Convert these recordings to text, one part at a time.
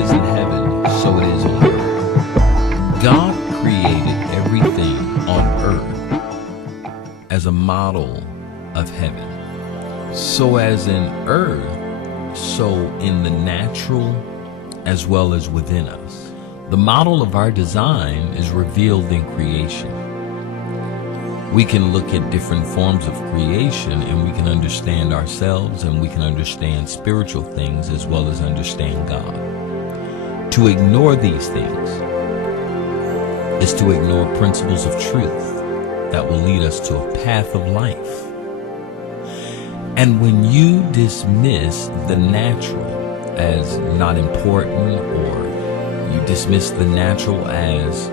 is in heaven, so it is on earth. God created everything on earth as a model of heaven. So as in earth, so in the natural as well as within us. The model of our design is revealed in creation. We can look at different forms of creation and we can understand ourselves, and we can understand spiritual things as well as understand God. To ignore these things is to ignore principles of truth that will lead us to a path of life. And when you dismiss the natural as not important, or you dismiss the natural as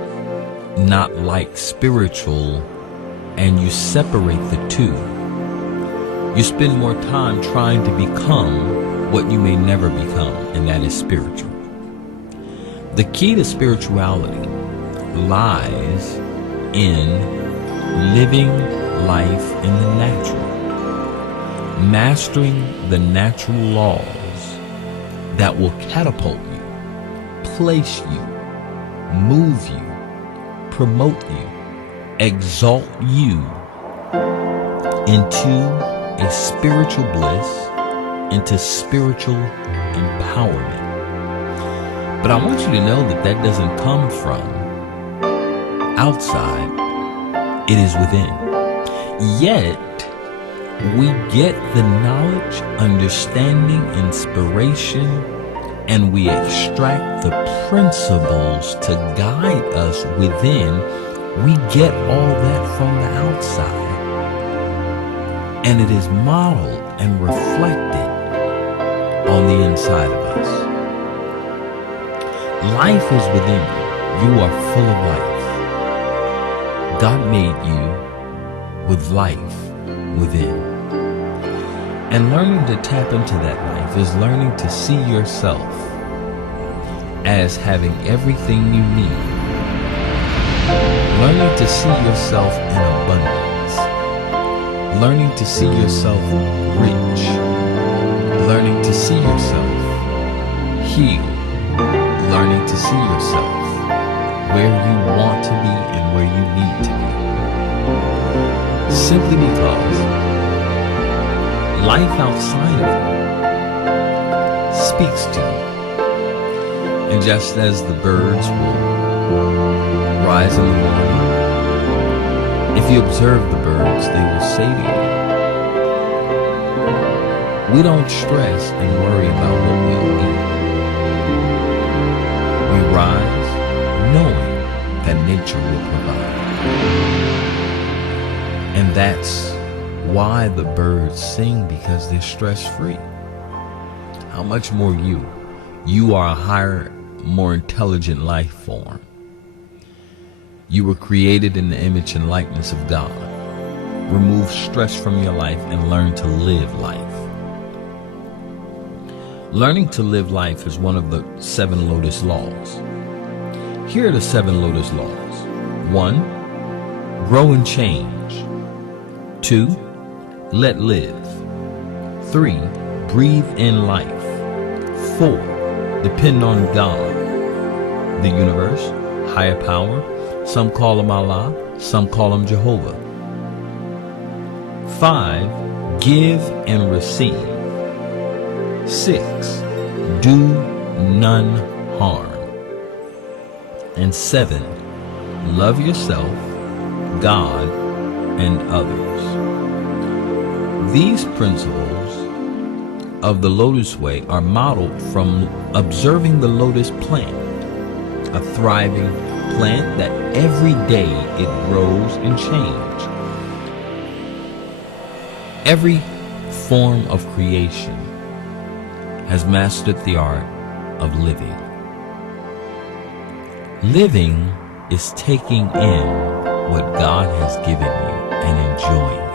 not like spiritual, and you separate the two, you spend more time trying to become what you may never become, and that is spiritual. The key to spirituality lies in living life in the natural, mastering the natural laws that will catapult you, place you, move you, promote you, exalt you into a spiritual bliss, into spiritual empowerment. But I want you to know that that doesn't come from outside, it is within. Yet, we get the knowledge, understanding, inspiration, and we extract the principles to guide us within. We get all that from the outside, and it is modeled and reflected on the inside of us. Life is within you. You are full of life. God made you with life within. And learning to tap into that life is learning to see yourself as having everything you need. Learning to see yourself in abundance. Learning to see yourself rich. Learning to see yourself healed. Learning to see yourself where you want to be and where you need to be. Simply because life outside of you speaks to you. And just as the birds will rise in the morning, if you observe the birds, they will say to you, we don't stress and worry about what we'll eat. We rise knowing that nature will provide. And that's why the birds sing, because they're stress-free. How much more you? You are a higher, more intelligent life form. You were created in the image and likeness of God. Remove stress from your life and learn to live life. Learning to live life is one of the 7 Lotus laws. Here are the 7 Lotus laws. 1. Grow and change. 2. Let live. 3. Breathe in life. 4. Depend on God, the universe, higher power. Some call him Allah, some call him Jehovah. 5. Give and receive. 6. Do none harm. And 7. Love yourself, God, and others. These principles of the Lotus Way are modeled from observing the lotus plant, a thriving plant that every day it grows and changes. Every form of creation has mastered the art of living. Living is taking in what God has given you and enjoying it.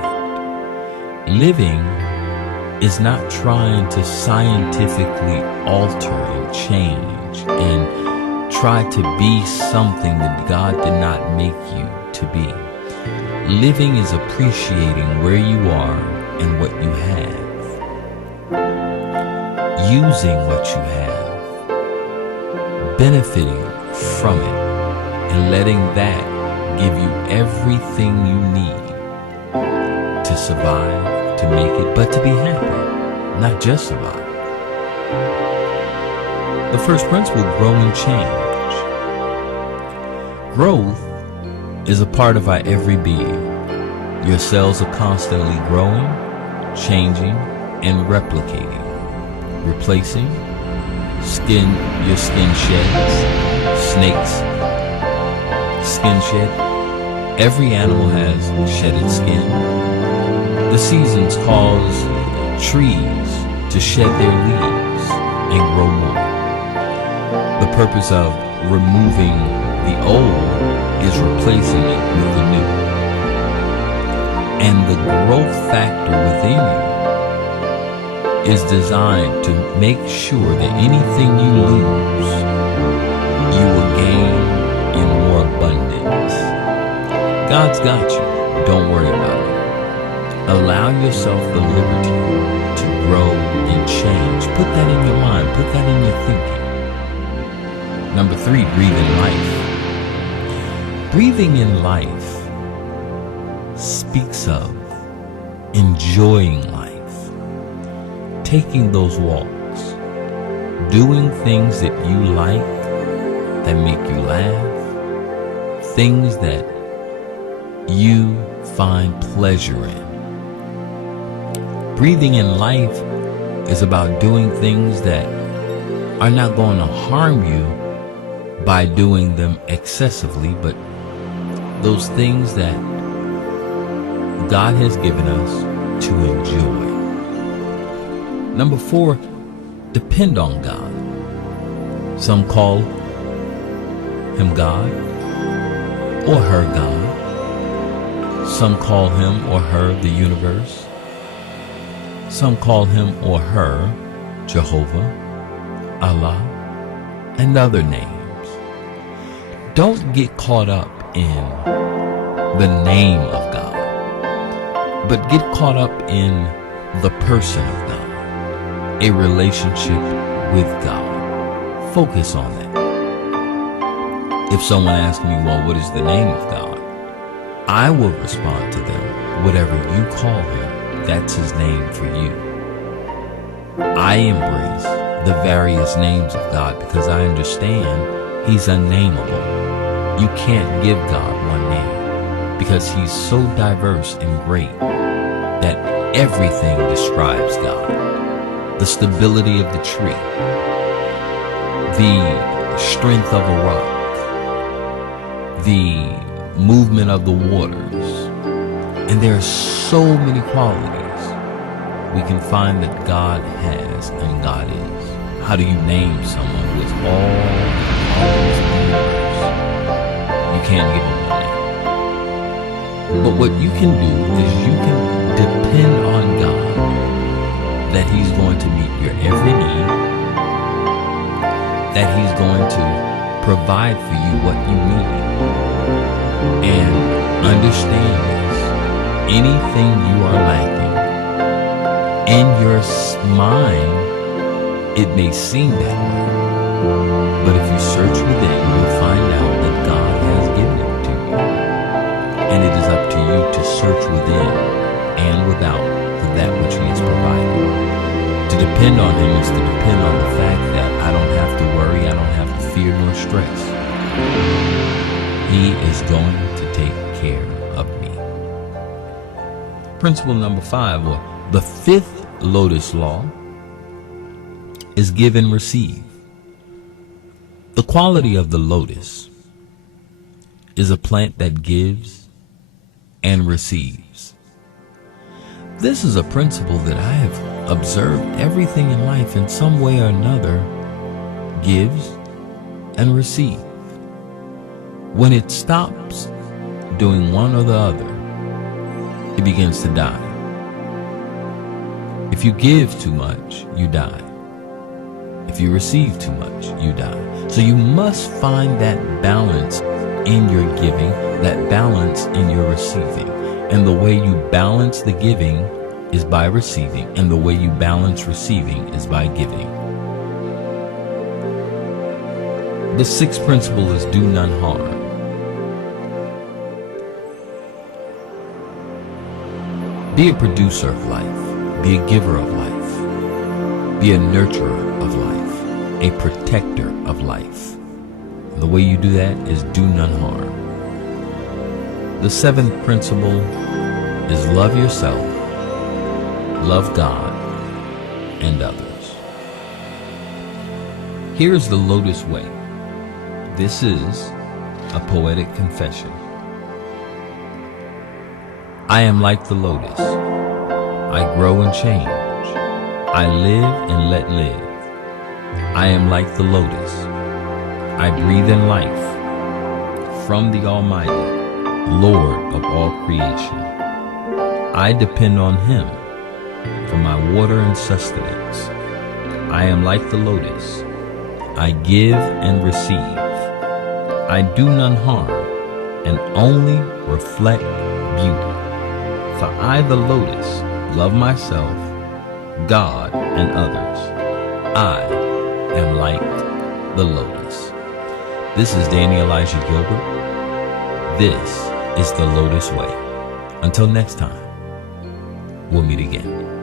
Living is not trying to scientifically alter and change and try to be something that God did not make you to be. Living is appreciating where you are and what you have, using what you have, benefiting from it and letting that give you everything you need to survive, to make it, but to be happy, not just survive. The first principle, grow and change. Growth is a part of our every being. Your cells are constantly growing, changing, and replicating, replacing. Your skin sheds, snakes, skin shed. Every animal has shedded skin. The seasons cause trees to shed their leaves and grow more. The purpose of removing the old is replacing it with the new. And the growth factor within you is designed to make sure that anything you lose, you will gain in more abundance. God's got you. Don't worry about it. Allow yourself the liberty to grow and change. Put that in your mind. Put that in your thinking. Number 3, breathe in life. Breathing in life speaks of enjoying life. Taking those walks, doing things that you like, that make you laugh, things that you find pleasure in. Breathing in life is about doing things that are not going to harm you by doing them excessively, but those things that God has given us to enjoy. Number 4, depend on God. Some call him God or her God. Some call him or her the universe. Some call him or her Jehovah, Allah, and other names. Don't get caught up in the name of God, but get caught up in the person of God. A relationship with God. Focus on that. If someone asks me, well, what is the name of God? I will respond to them, whatever you call him, that's his name for you. I embrace the various names of God because I understand he's unnameable. You can't give God one name because he's so diverse and great that everything describes God. The stability of the tree, the strength of a rock, the movement of the waters, and there are so many qualities we can find that God has and God is. How do you name someone who has all these names? You can't give him one name. But what you can do is you can depend on God that he's going to meet your every need, that he's going to provide for you what you need. And understand this, anything you are lacking, in your mind, it may seem that way. But if you search within, you'll find out that God has given it to you. And it is up to you to search within and without for that which he has provided. To depend on him is to depend on the fact that I don't have to worry, I don't have to fear nor stress. He is going to take care of me. Principle number 5, or the 5th Lotus law, is give and receive. The quality of the lotus is a plant that gives and receives. This is a principle that I have observed. Everything in life in some way or another gives and receives. When it stops doing one or the other, it begins to die. If you give too much, you die. If you receive too much, you die. So you must find that balance in your giving, that balance in your receiving. And the way you balance the giving is by receiving, and the way you balance receiving is by giving. The sixth principle is do none harm. Be a producer of life. Be a giver of life. Be a nurturer of life. A protector of life. The way you do that is do none harm. The seventh principle is love yourself, love God, and others. Here's the Lotus way. This is a poetic confession. I am like the lotus. I grow and change. I live and let live. I am like the lotus. I breathe in life from the Almighty, Lord of all creation. I depend on Him for my water and sustenance. I am like the lotus. I give and receive. I do none harm and only reflect beauty. For I, the lotus, love myself, God, and others. I am like the lotus. This is Danny Elijah Gilbert. This is the Lotus Way. Until next time, we'll meet again.